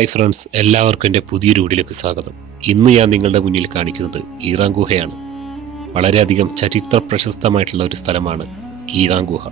Hi friends, എല്ലാവർക്കും എൻ്റെ പുതിയൊരു വീഡിയോയിലേക്ക് സ്വാഗതം. ഇന്ന് ഞാൻ നിങ്ങളുടെ മുന്നിൽ കാണിക്കുന്നത് ഈറാൻ ഗുഹയാണ്. വളരെയധികം ചരിത്ര പ്രശസ്തമായിട്ടുള്ള ഒരു സ്ഥലമാണ് ഈറാൻ ഗുഹ.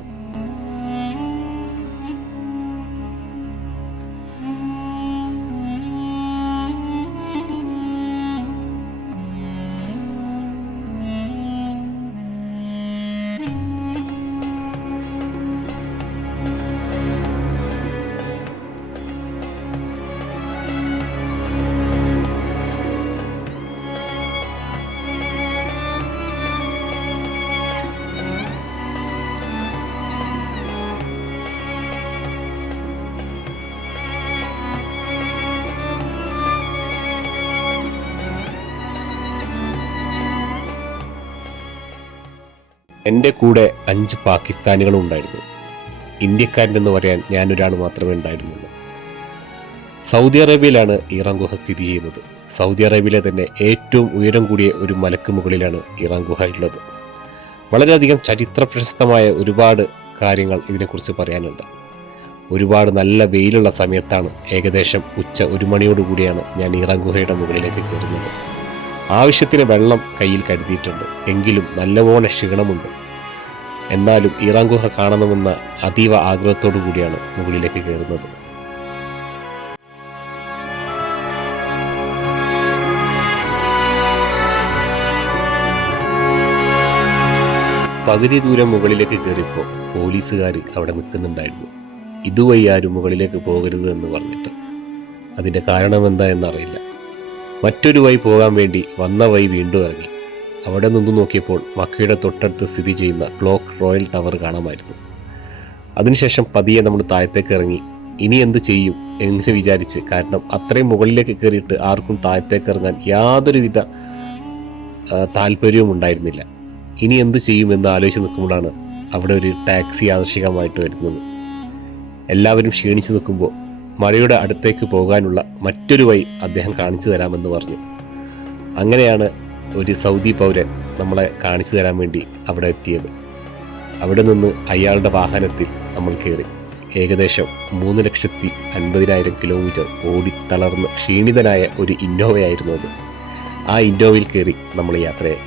എൻ്റെ കൂടെ 5 പാകിസ്ഥാനികളും ഉണ്ടായിരുന്നു. ഇന്ത്യക്കാരനെന്ന് പറയാൻ ഞാനൊരാൾ മാത്രമേ ഉണ്ടായിരുന്നുള്ളൂ. സൗദി അറേബ്യയിലാണ് ഈറാൻ ഗുഹ സ്ഥിതി ചെയ്യുന്നത്. സൗദി അറേബ്യയിലെ തന്നെ ഏറ്റവും ഉയരം കൂടിയ ഒരു മലക്ക് മുകളിലാണ് ഈറാൻ ഗുഹ ഉള്ളത്. വളരെയധികം ചരിത്ര പ്രശസ്തമായ ഒരുപാട് കാര്യങ്ങൾ ഇതിനെക്കുറിച്ച് പറയാനുണ്ട്. ഒരുപാട് നല്ല വെയിലുള്ള സമയത്താണ്, ഏകദേശം ഉച്ച 1 മണിയോടുകൂടിയാണ് ഞാൻ ഈറാൻ ഗുഹയുടെ മുകളിലേക്ക് കയറുന്നത്. ആവശ്യത്തിന് വെള്ളം കയ്യിൽ കരുതിയിട്ടുണ്ട്, എങ്കിലും നല്ലപോലെ ക്ഷീണമുണ്ട്. എന്നാലും ഈറാൻ ഗുഹ കാണണമെന്ന അതീവ ആഗ്രഹത്തോടു കൂടിയാണ് മുകളിലേക്ക് കയറുന്നത്. പകുതി ദൂരം മുകളിലേക്ക് കയറിയപ്പോൾ പോലീസുകാർ അവിടെ നിൽക്കുന്നുണ്ടായിരുന്നു. ഇതുവഴി ആരും മുകളിലേക്ക് പോകരുത് എന്ന് പറഞ്ഞിട്ട്. അതിൻ്റെ കാരണം എന്താ എന്നറിയില്ല. മറ്റൊരു വഴി പോകാൻ വേണ്ടി വന്ന വഴി വീണ്ടും ഇറങ്ങി. അവിടെ നിന്ന് നോക്കിയപ്പോൾ മക്കയുടെ തൊട്ടടുത്ത് സ്ഥിതി ചെയ്യുന്ന ക്ലോക്ക് റോയൽ ടവർ കാണാമായിരുന്നു. അതിനുശേഷം പതിയെ നമ്മൾ താഴത്തേക്ക് ഇറങ്ങി. ഇനി എന്ത് ചെയ്യും എന്ന് വിചാരിച്ച്, കാരണം അത്രയും മുകളിലേക്ക് കയറിയിട്ട് ആർക്കും താഴത്തേക്ക് ഇറങ്ങാൻ യാതൊരുവിധ താല്പര്യവും ഉണ്ടായിരുന്നില്ല. ഇനി എന്ത് ചെയ്യുമെന്ന് ആലോചിച്ച് നിൽക്കുമ്പോഴാണ് അവിടെ ഒരു ടാക്സി ആകർഷികമായിട്ട് വരുന്നത്. എല്ലാവരും ക്ഷീണിച്ച് നിൽക്കുമ്പോൾ മഴയുടെ അടുത്തേക്ക് പോകാനുള്ള മറ്റൊരു വഴി അദ്ദേഹം കാണിച്ചു തരാമെന്ന് പറഞ്ഞു. അങ്ങനെയാണ് ഒരു സൗദി പൗരൻ നമ്മളെ കാണിച്ചു തരാൻ വേണ്ടി അവിടെ എത്തിയത്. അവിടെ നിന്ന് അയാളുടെ വാഹനത്തിൽ നമ്മൾ കയറി. ഏകദേശം 3,50,000 കിലോമീറ്റർ ഓടിത്തളർന്ന് ക്ഷീണിതനായ ഒരു ഇന്നോവയായിരുന്നു അത്. ആ ഇന്നോവയിൽ കയറി നമ്മൾ യാത്രയായി.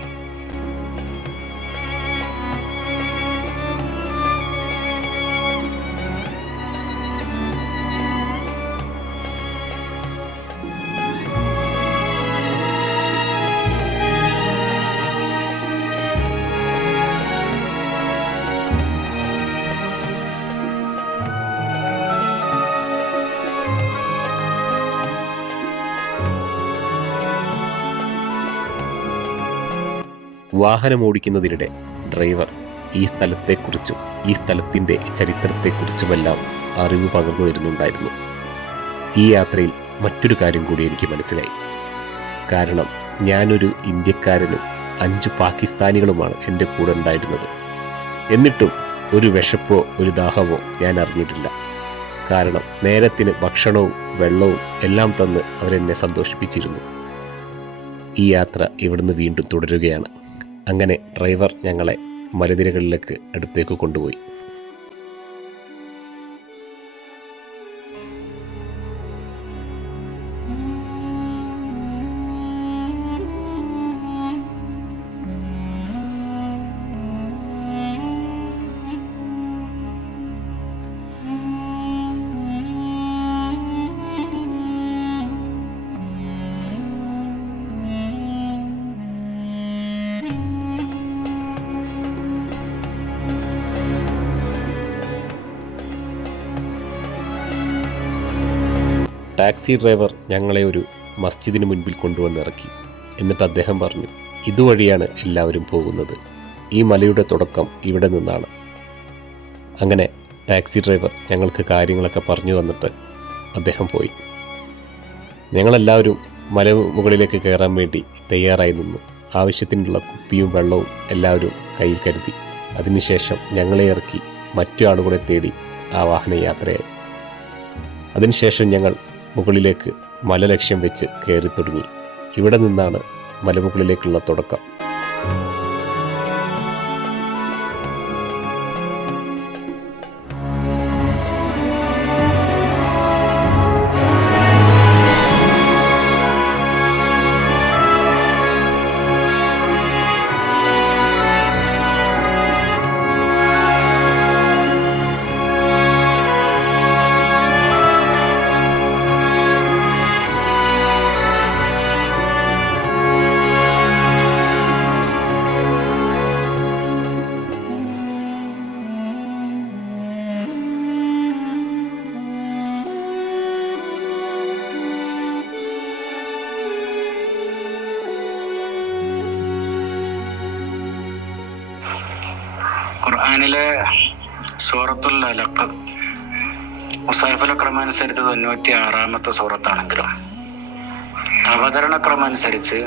വാഹനം ഓടിക്കുന്നതിനിടെ ഡ്രൈവർ ഈ സ്ഥലത്തെക്കുറിച്ചും ഈ സ്ഥലത്തിൻ്റെ ചരിത്രത്തെക്കുറിച്ചുമെല്ലാം അറിവ് പകർന്നു തരുന്നുണ്ടായിരുന്നു. ഈ യാത്രയിൽ മറ്റൊരു കാര്യം കൂടി എനിക്ക് മനസ്സിലായി. കാരണം ഞാനൊരു ഇന്ത്യക്കാരനും 5 പാകിസ്ഥാനികളുമാണ് എൻ്റെ കൂടെ ഉണ്ടായിരുന്നത്. എന്നിട്ടും ഒരു വിശപ്പോ ഒരു ദാഹമോ ഞാൻ അറിഞ്ഞിട്ടില്ല. കാരണം നേരത്തിന് ഭക്ഷണവും വെള്ളവും എല്ലാം തന്ന് അവരെന്നെ സന്തോഷിപ്പിച്ചിരുന്നു. ഈ യാത്ര ഇവിടുന്ന് വീണ്ടും തുടരുകയാണ്. അങ്ങനെ ഡ്രൈവർ ഞങ്ങളെ മലനിരകളിലേക്ക് അടുത്തേക്ക് കൊണ്ടുപോയി. ടാക്സി ഡ്രൈവർ ഞങ്ങളെ ഒരു മസ്ജിദിന് മുൻപിൽ കൊണ്ടുവന്നിറക്കി. എന്നിട്ട് അദ്ദേഹം പറഞ്ഞു, ഇതുവഴിയാണ് എല്ലാവരും പോകുന്നത്. ഈ മലയുടെ തുടക്കം ഇവിടെ നിന്നാണ്. അങ്ങനെ ടാക്സി ഡ്രൈവർ ഞങ്ങൾക്ക് കാര്യങ്ങളൊക്കെ പറഞ്ഞു തന്നിട്ട് അദ്ദേഹം പോയി. ഞങ്ങളെല്ലാവരും മല മുകളിലേക്ക് കയറാൻ വേണ്ടി തയ്യാറായി നിന്നു. ആവശ്യത്തിനുള്ള കുപ്പിയും വെള്ളവും എല്ലാവരും കയ്യിൽ കരുതി. അതിനുശേഷം ഞങ്ങളെ ഇറക്കി മറ്റു ആളുകളെ തേടി ആ വാഹന യാത്രയായി. അതിനുശേഷം ഞങ്ങൾ മുകളിലേക്ക് മല ലക്ഷ്യം വെച്ച് കയറി തുടങ്ങി. ഇവിടെ നിന്നാണ് മലമുകളിലേക്കുള്ള തുടക്കം. ഖുർആനിലെ സൂറത്തുൽ അലഖ് മുസാഫിലെ ക്രമമനുസരിച്ച് 96-ാമത്തെ സൂറത്താണെങ്കിലും അവതരണ ക്രമമനുസരിച്ച്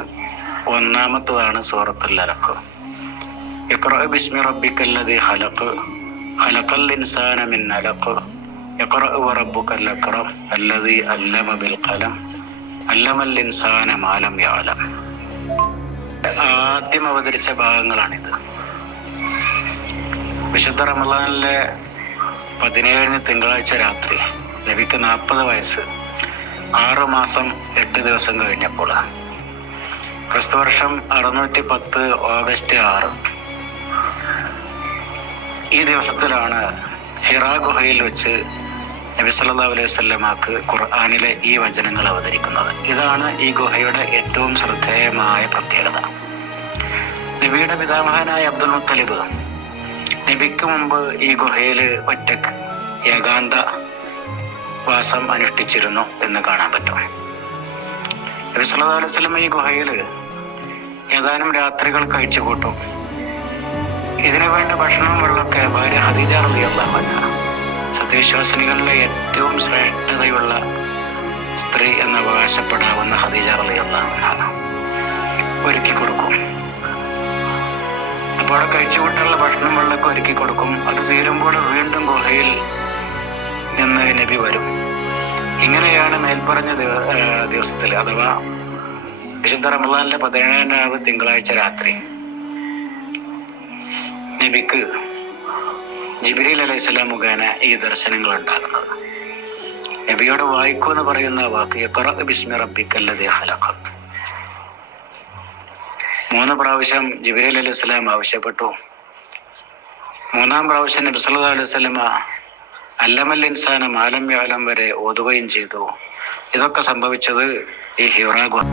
1-ാമത്തതാണ് സൂറത്തുൽ അലഖ്. ഇഖ്റഅ ബിസ്മി റബ്ബിക്കല്ലദീ ഖലഖ് ഖലഖൽ ഇൻസാന മിൻ അലഖ് ഇഖ്റഅ വറബ്ബുക്കൽ അക്രം അല്ലദീ അല്ലമ ബിൽ ഖലം അല്ലമൽ ഇൻസാന മാ ലം യഅലം. ആദ്യം അവതരിച്ച ഭാഗങ്ങളാണിത്. വിശുദ്ധ റമളാനിലെ 17 തിങ്കളാഴ്ച രാത്രി നബിക്ക് 40 വയസ്സ് 6 മാസം 8 ദിവസം കഴിഞ്ഞപ്പോൾ ക്രിസ്തുവർഷം 610 ഓഗസ്റ്റ് 6 ഈ ദിവസത്തിലാണ് ഹിറാ ഗുഹയിൽ വെച്ച് നബി സല്ലല്ലാഹു അലൈഹി വസല്ലമക്ക് ഖുർആനിലെ ഈ വചനങ്ങൾ അവതരിക്കുന്നത്. ഇതാണ് ഈ ഗുഹയുടെ ഏറ്റവും ശ്രദ്ധേയമായ പ്രത്യേകത. നബിയുടെ പിതാമഹനായ അബ്ദുൽ മുത്തലിബ് നബിക്ക് മുമ്പ് ഈ ഗുഹയിൽ ഒറ്റക്ക് ഏകാന്ത വാസം അനുഷ്ഠിച്ചിരുന്നു എന്ന് കാണാൻ പറ്റും. നബി സല്ലല്ലാഹു അലൈഹി വസല്ലം ഈ ഗുഹയിൽ ഏതാനും രാത്രികൾ കഴിച്ചു കൂട്ടും. ഇതിനു വേണ്ട ഭക്ഷണവും വെള്ളമൊക്കെ ഭാര്യ ഖദീജ റളിയല്ലാഹു അൻഹ, സത്യവിശ്വാസിനികളിലെ ഏറ്റവും ശ്രേഷ്ഠതയുള്ള സ്ത്രീ എന്ന് അവകാശപ്പെടാവുന്ന ഖദീജ റളിയല്ലാഹു അൻഹ ഒരുക്കി കൊടുക്കും. അപ്പോൾ അവിടെ കഴിച്ചുകൂട്ടുള്ള ഭക്ഷണം വെള്ളമൊക്കെ ഒരുക്കി കൊടുക്കും. അത് തീരുമ്പോൾ വീണ്ടും ഗുഹയിൽ നിന്ന് നബി വരും. ഇങ്ങനെയാണ് മേൽപ്പറഞ്ഞ ദിവസത്തിൽ അഥവാ വിശുദ്ധ റമളാനിലെ 17-ാം തിങ്കളാഴ്ച രാത്രി നബിക്ക് ജിബ്രീൽ അലൈഹിസ്സലാം മുഖേന ഈ ദർശനങ്ങൾ ഉണ്ടാകുന്നത്. നബിയോട് വായിക്കൂ എന്ന് പറയുന്ന വാക്ക് ഇഖ്റഅ ബിസ്മി റബ്ബിക്കല്ലദീ ഖലഖ് 3 പ്രാവശ്യം ജിബ്രീൽ അലൈഹിസ്സലാം ആവശ്യപ്പെട്ടു. 3-ാം പ്രാവശ്യം നബി സല്ലല്ലാഹു അലൈഹി വസല്ലമ അല്ലമൽ ഇൻസാന മാ ലം യഅലം വരെ ഓതുകയും ചെയ്തു. ഇതൊക്കെ സംഭവിച്ചത് ഈ ഹിറാ ഗുഹ